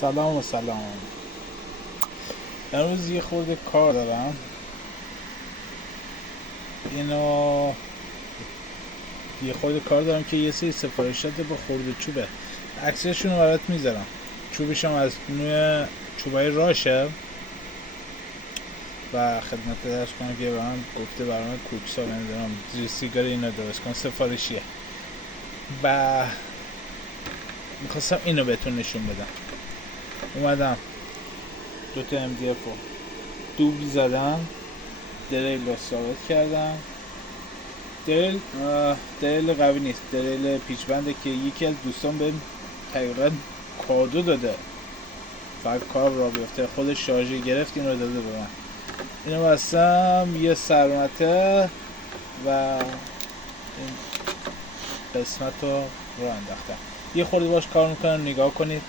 سلام و سلام. امروز یه خورده کار دارم. یه خورده کار دارم که یه سری سفارشات با خورده چوبه. عکسشون رو برات میذارم. چوبش هم از نوع چوبای راشه و خدمت درش کنم که برام گفته برام کوکسا نمیدونم زیر سیگار اینا درست کن، سفارشیه و میخواستم اینو بهتون نشون بدم. اومدم دوتا MDF رو دوبل زدم، دریل رو ثابت کردم. دریل قوی نیست، دریل پیچ بنده که یکی از دوستان بهم تقریبا کادو داده، فقط کار را بیفته. خودش شارژی گرفت این رو داده به من. اینو بستم یه سرمته و این قسمت رو انداختم. یه خورده باش کار میکنم، نگاه کنید.